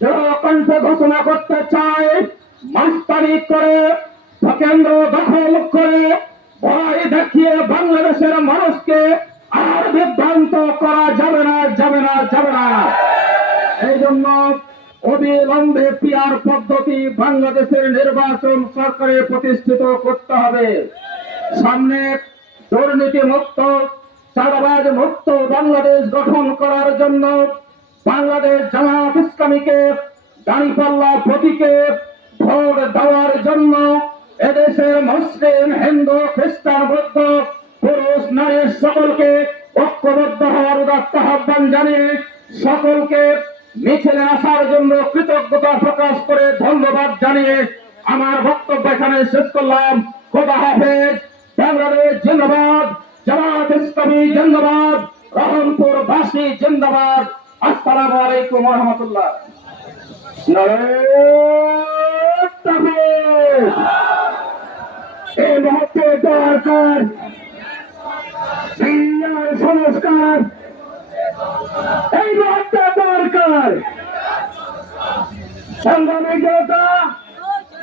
কণ্ঠে ঘোষণা করতে চায়, মাস্তানি করে কেন্দ্র দখল করে ভয় দেখিয়ে বাংলাদেশের মানুষকে আর বিভ্রান্ত করা যাবে না, যাবে না, যাবে না। এই জন্য অবিলম্বে পিআর পদ্ধতি বাংলাদেশের নির্বাচন সরকারে প্রতিষ্ঠিত করতে হবে। সামনে দুর্নীতি মুক্ত, চাঁদাবাজ মুক্ত বাংলাদেশ গঠন করার জন্য বাংলাদেশ জামাত ইসলামীকে দাঁড়িপাল্লা প্রতীকে ভোট দেওয়ার জন্য এদেশের মুসলিম, হিন্দু, খ্রিস্টান, বৌদ্ধ, পুরুষ, নারী সকলকে ঐক্যবদ্ধ হওয়ার উদাত্ত আহ্বান জানিয়ে সকলকে মিছিলে আসার জন্য কৃতজ্ঞতা প্রকাশ করে ধন্যবাদ জানিয়ে আমার বক্তব্য এখানে শেষ করলাম। খোদা হাফেজ। বাংলাদেশ জিন্দাবাদ, জামাত ইসলামী জিন্দাবাদ, রহমপুর বাসী জিন্দাবাদ। আসসালামু আলাইকুম ওয়া রাহমাতুল্লাহ। এই মুহূর্তে দরকার সংস্কার, এই মুহূর্তে দরকার সংগ্রামী জনতা।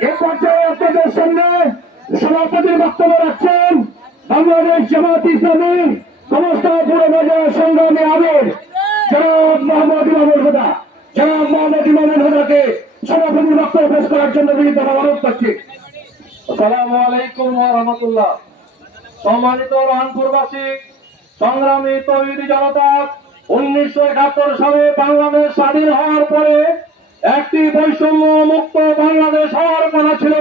এ পর্যায়ে আপনাদের সামনে সভাপতির বক্তব্য রাখছেন বাংলাদেশ জামাত ইসলামী সমস্ত পুরো বাজার সংগ্রামী আমির জনাব মোহাম্মদ ইমামুল হুদা। জনাব মোহাম্মদ ইমামুল হুদাকে সভাপতির বক্তব্য পেশ করার জন্য বিনীত অনুরোধ করছি। আসসালামু আলাইকুম ওয়া রাহমাতুল্লাহ। সম্মানিত রহনপুরবাসী, সংগ্রামী তৌহিদি জনতা, 1971 সালে বাংলাদেশ স্বাধীন হওয়ার পরে একটি বৈষম্য মুক্ত বাংলাদেশ হওয়ার কথা ছিল,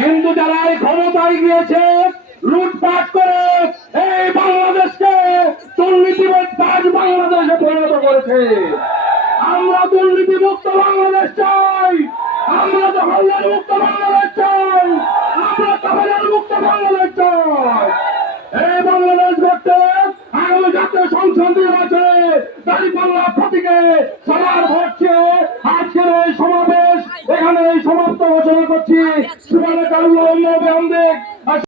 কিন্তু যারা এই ক্ষমতায় গিয়েছে লুটপাট করে এই বাংলাদেশকে দুর্নীতিবাজ বাংলাদেশে পরিণত করেছে। আমরা দুর্নীতি মুক্ত বাংলাদেশ চাই, আমরা দখলদার মুক্ত বাংলাদেশ চাই, আমরা কাফেরদের মুক্ত বাংলাদেশ চাই। এই বাংলাদেশ গড়তে আগামী জাতীয় সংসদ নির্বাচনে দাঁড়িপাল্লা প্রতীকে সবার ভোট চেয়ে আজকের এই সমাবেশ এখানে সমাপ্ত ঘোষণা করছি। সুবহানাকাল্লাহুম্মা ওয়া বিহামদিক।